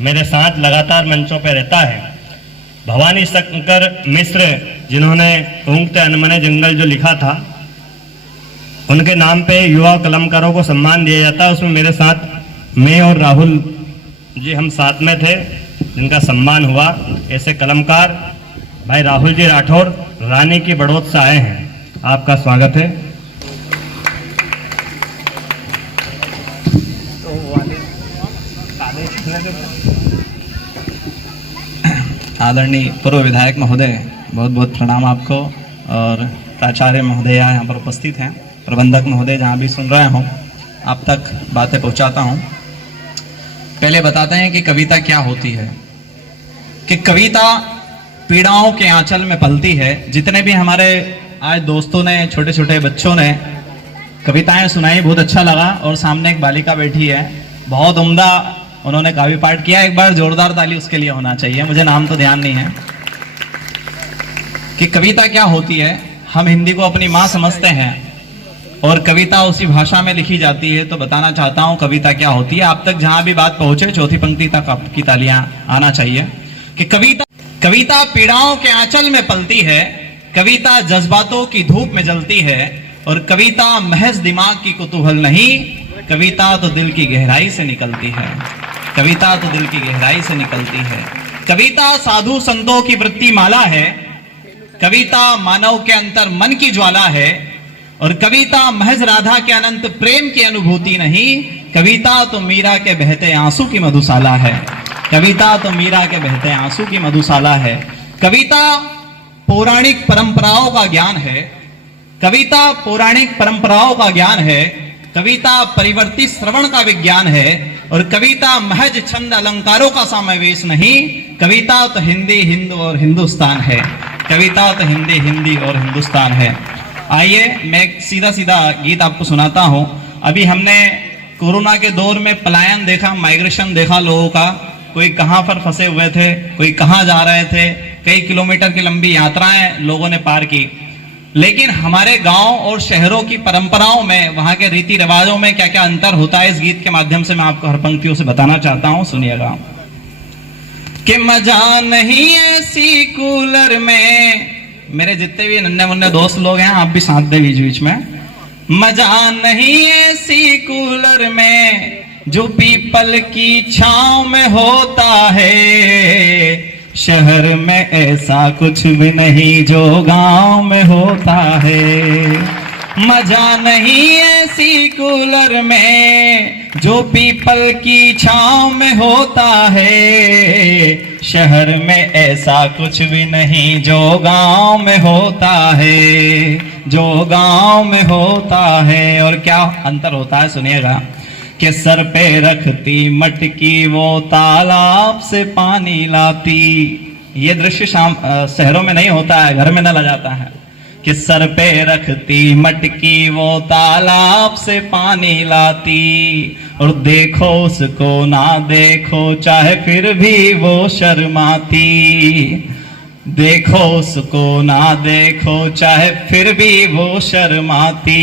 मेरे साथ लगातार मंचों पर रहता है। भवानी शंकर मिश्र, जिन्होंने ऊँघते अनमने जंगल जो लिखा था, उनके नाम पे युवा कलमकारों को सम्मान दिया जाता है। उसमें मेरे साथ मैं और राहुल जी हम साथ में थे, जिनका सम्मान हुआ। ऐसे कलमकार भाई राहुल जी राठौर रानी की बड़ौत से आए हैं, आपका स्वागत है। आदरणीय पूर्व विधायक महोदय, बहुत बहुत प्रणाम आपको, और प्राचार्य महोदय यहाँ पर उपस्थित हैं, प्रबंधक महोदय जहाँ भी सुन रहे हों, आप तक बातें पहुँचाता हूँ। पहले बताते हैं कि कविता क्या होती है। कि कविता पीड़ाओं के आंचल में पलती है। जितने भी हमारे आज दोस्तों ने, छोटे छोटे बच्चों ने कविताएं सुनाई, बहुत अच्छा लगा। और सामने एक बालिका बैठी है, बहुत उम्दा उन्होंने काव्य पाठ किया। एक बार जोरदार ताली उसके लिए होना चाहिए, मुझे नाम तो ध्यान नहीं है। कि कविता क्या होती है, हम हिंदी को अपनी माँ समझते हैं और कविता उसी भाषा में लिखी जाती है। तो बताना चाहता हूँ कविता क्या होती है। आप तक जहां भी बात पहुंचे, चौथी पंक्ति तक आपकी तालियां आना चाहिए। कि कविता पीड़ाओं के आंचल में पलती है, कविता जज्बातों की धूप में जलती है, और कविता महज दिमाग की कुतूहल नहीं, कविता तो दिल की गहराई से निकलती है। कविता तो दिल की गहराई से निकलती है। कविता साधु संतों की वृत्ति माला है, कविता मानव के अंतर मन की ज्वाला है, और कविता महज राधा के अनंत प्रेम की अनुभूति नहीं, कविता तो मीरा के बहते आंसू की मधुशाला है। कविता तो मीरा के बहते आंसू की मधुशाला है। कविता पौराणिक परंपराओं का ज्ञान है। कविता पौराणिक परंपराओं का ज्ञान है। कविता परिवर्तित श्रवण का विज्ञान है। और कविता महज छंद अलंकारों का समावेश नहीं, कविता तो हिंदी, हिंद और हिंदुस्तान है। कविता तो हिंदी, हिंदी और हिंदुस्तान है। आइए मैं सीधा सीधा गीत आपको सुनाता हूं। अभी हमने कोरोना के दौर में पलायन देखा, माइग्रेशन देखा लोगों का। कोई कहां पर फंसे हुए थे, कोई कहां जा रहे थे, कई किलोमीटर की लंबी यात्राएं लोगों ने पार की। लेकिन हमारे गांव और शहरों की परंपराओं में, वहां के रीति रिवाजों में क्या क्या अंतर होता है, इस गीत के माध्यम से मैं आपको हर पंक्तियों से बताना चाहता हूं। सुनिएगा। कि मजा नहीं ऐसी कूलर में, मेरे जितने भी नन्हे मुन्ने दोस्त लोग हैं, आप भी साथ दे बीच बीच में। मजा नहीं ऐसी कूलर में जो पीपल की छांव में होता है, शहर में ऐसा कुछ भी नहीं जो गांव में होता है। मजा नहीं ऐसी कूलर में जो पीपल की छांव में होता है, शहर में ऐसा कुछ भी नहीं जो गांव में होता है, जो गांव में होता है। और क्या अंतर होता है सुनिएगा। कि सर पे रखती मटकी वो तालाब से पानी लाती। ये दृश्य शहरों में नहीं होता है, घर में न ला जाता है। कि सर पे रखती मटकी वो तालाब से पानी लाती, और देखो उसको ना देखो चाहे फिर भी वो शर्माती। देखो उसको ना देखो चाहे फिर भी वो शर्माती,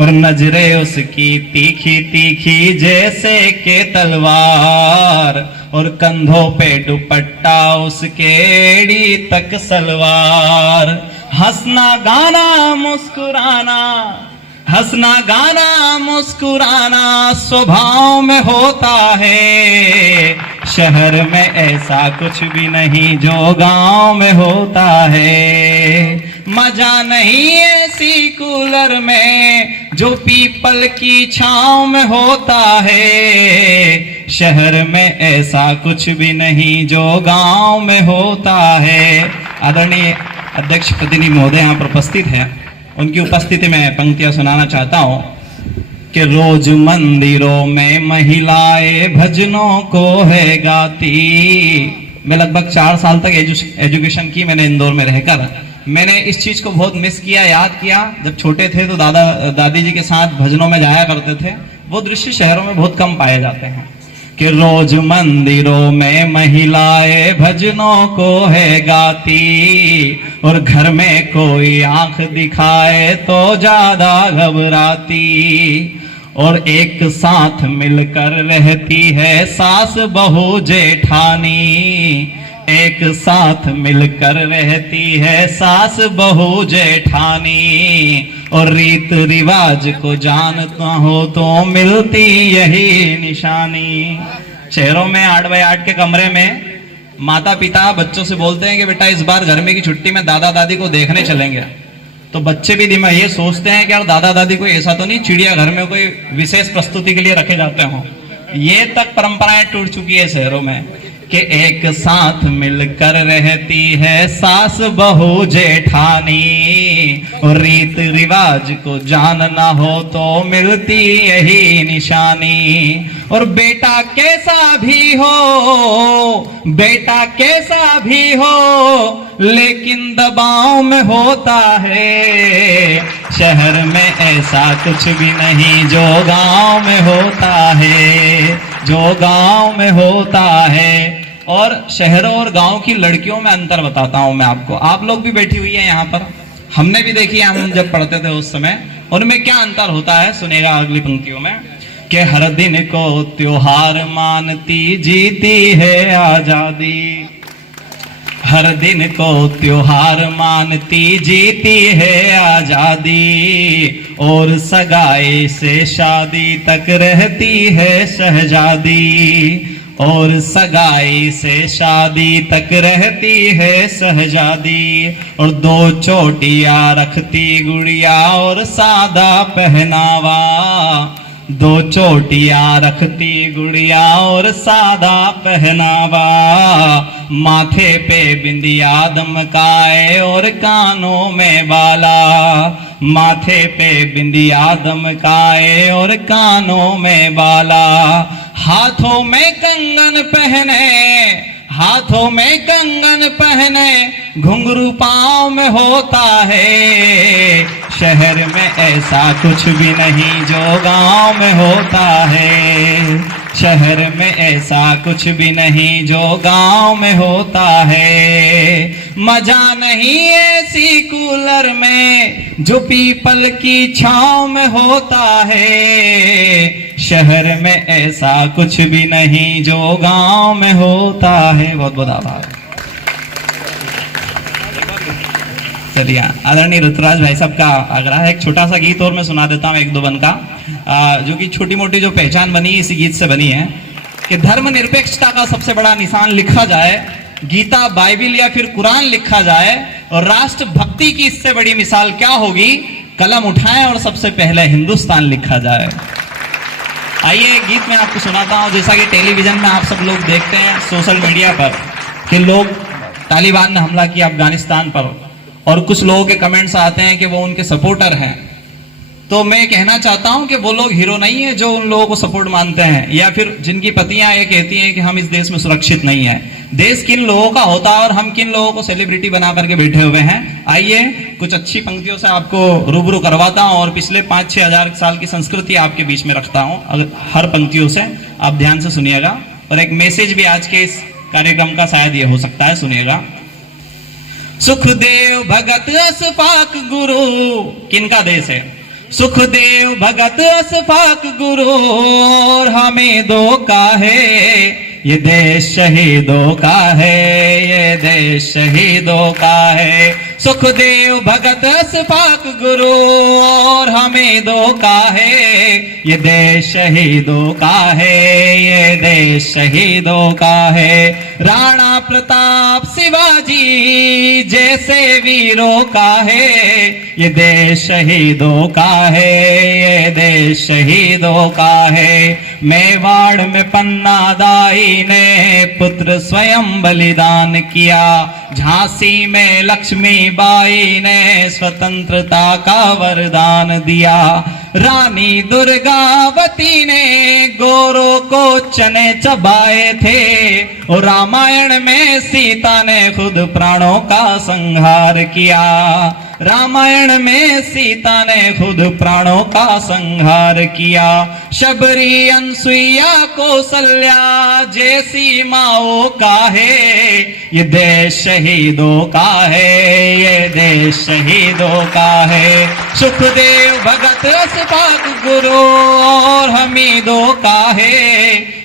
और नजरें उसकी तीखी तीखी जैसे के तलवार, और कंधों पे दुपट्टा उसके एड़ी तक सलवार। हंसना गाना मुस्कुराना, हंसना गाना मुस्कुराना स्वभाव में होता है, शहर में ऐसा कुछ भी नहीं जो गांव में होता है। मजा नहीं ऐसी कूलर में जो पीपल की छांव में होता है, शहर में ऐसा कुछ भी नहीं जो गांव में होता है। आदरणीय अध्यक्ष प्रतिनिधि महोदय यहाँ पर उपस्थित है, उनकी उपस्थिति में पंक्तियां सुनाना चाहता हूं। कि रोज मंदिरों में महिलाएं भजनों को है गाती। मैं लगभग 4 साल तक एजुकेशन की मैंने इंदौर में रहकर। मैंने इस चीज को बहुत मिस किया, याद किया। जब छोटे थे तो दादा दादी जी के साथ भजनों में जाया करते थे। वो दृश्य शहरों में बहुत कम पाए जाते हैं। कि रोज मंदिरों में महिलाएं भजनों को है गाती, और घर में कोई आंख दिखाए तो ज्यादा घबराती। और एक साथ मिलकर रहती है सास बहू जेठानी, एक साथ मिलकर रहती है सास बहू जेठानी, और रीत रिवाज को जानता हो तो मिलती यही निशानी। शहरों में 8x8 के कमरे में माता पिता बच्चों से बोलते हैं कि बेटा इस बार गर्मी की छुट्टी में दादा दादी को देखने चलेंगे, तो बच्चे भी दिमाग ये सोचते हैं कि यार दादा दादी को ऐसा तो नहीं चिड़ियाघर में कोई विशेष प्रस्तुति के लिए रखे जाते हो। ये तक परंपराएं टूट चुकी है शहरों में कि एक साथ मिलकर रहती है सास बहू जेठानी, और रीत रिवाज को जानना हो तो मिलती यही निशानी। और बेटा कैसा भी हो, बेटा कैसा भी हो, लेकिन दबाव में होता है। शहर में ऐसा कुछ भी नहीं जो गांव में होता है, जो गांव में होता है। और शहरों और गांव की लड़कियों में अंतर बताता हूं मैं आपको। आप लोग भी बैठी हुई है यहाँ पर, हमने भी देखी है, हम जब पढ़ते थे उस समय। उनमें क्या अंतर होता है सुनेगा अगली पंक्तियों में, कि हर दिन को त्योहार मानती जीती है आजादी, हर दिन को त्योहार मानती जीती है आजादी, और सगाई से शादी तक रहती है शहजादी, और सगाई से शादी तक रहती है शहजादी। और दो चोटियां रखती गुड़िया और सादा पहनावा, दो चोटियां रखती गुड़िया और सादा पहनावा, माथे पे बिंदिया दमकाए और कानों में बाला, माथे पे बिंदिया दमकाए और कानों में बाला, हाथों में कंगन पहने, हाथों में कंगन पहने, घुंघरू पांव में होता है। शहर में ऐसा कुछ भी नहीं जो गांव में होता है, शहर में ऐसा कुछ भी नहीं जो गांव में होता है। मजा नहीं ऐसी कूलर में जो पीपल की छांव में होता है, शहर में ऐसा कुछ भी नहीं जो गांव में होता है। बहुत बहुत आभार। चलिए, आदरणीय ऋतुराज भाई साहब का आग्रह है, एक छोटा सा गीत और मैं सुना देता हूँ एक दो बन का, जो कि छोटी मोटी जो पहचान बनी इसी गीत से बनी है, कि धर्मनिरपेक्षता का सबसे बड़ा निशान लिखा जाए, गीता बाइबिल या फिर कुरान लिखा जाए, और राष्ट्र भक्ति की इससे बड़ी मिसाल क्या होगी, कलम उठाएं और सबसे पहले हिंदुस्तान लिखा जाए। आइए एक गीत मैं आपको सुनाता हूं। जैसा कि टेलीविजन में आप सब लोग देखते हैं, सोशल मीडिया पर, कि लोग तालिबान ने हमला किया अफगानिस्तान पर, और कुछ लोगों के कमेंट्स आते हैं कि वो उनके सपोर्टर हैं। तो मैं कहना चाहता हूं कि वो लोग हीरो नहीं है जो उन लोगों को सपोर्ट मानते हैं, या फिर जिनकी पतियां ये कहती हैं कि हम इस देश में सुरक्षित नहीं है। देश किन लोगों का होता है और हम किन लोगों को सेलिब्रिटी बना करके बैठे हुए हैं। आइए कुछ अच्छी पंक्तियों से आपको रूबरू करवाता हूं, और पिछले 5-6 हजार साल की संस्कृति आपके बीच में रखता हूं। अगर हर पंक्तियों से आप ध्यान से सुनिएगा, और एक मैसेज भी आज के इस कार्यक्रम का शायद ये हो सकता है, सुनिएगा। सुखदेव भगत अशफाक गुरु, किनका देश है? सुखदेव भगत अशफाक गुरु, और हमें दो का है ये देश शहीदों का है, ये देश शहीदों का है। सुखदेव भगत अशफाक गुरु, और हमें दो का है ये देश शहीदों का है, ये देश शहीदों का है। राणा प्रताप शिवाजी जैसे वीरों का है, ये देश शहीदों का है, ये देश शहीदों का है। मेवाड़ में पन्ना दाई ने पुत्र स्वयं बलिदान किया, झांसी में लक्ष्मीबाई ने स्वतंत्रता का वरदान दिया। रानी दुर्गावती ने गोरों को चने चबाए थे, और रामायण में सीता ने खुद प्राणों का संहार किया। रामायण में सीता ने खुद प्राणों का संहार किया। शबरी अनसुईया कौशल्या जैसी माओ का है, ये देश शहीदों का है, ये देश शहीदों का है। सुखदेव भगत अशफाक गुरु और हमीदों का है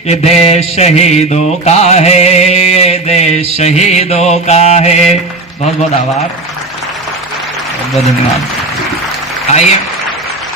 ये देश शहीदों का है, ये देश शहीदों का है। बहुत बहुत आभार, बहुत बहुत धन्यवाद। आइए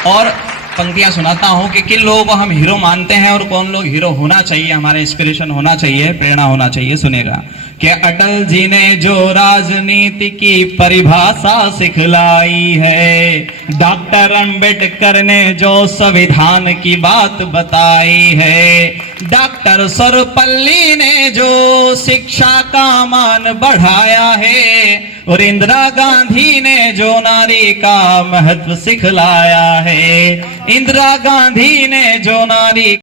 और पंक्तियां सुनाता हूं कि किन लोगों को हम हीरो मानते हैं और कौन लोग हीरो होना चाहिए, हमारे इंस्पिरेशन होना चाहिए, प्रेरणा होना चाहिए। सुनेगा कि अटल जी ने जो राजनीति की परिभाषा सिखलाई है, डॉक्टर अंबेडकर ने जो संविधान की बात बताई है, डॉक्टर सर्वपल्ली ने जो शिक्षा का मान बढ़ाया है, और इंदिरा गांधी ने जो नारी का महत्व सिखलाया है, इंदिरा गांधी ने जो नारी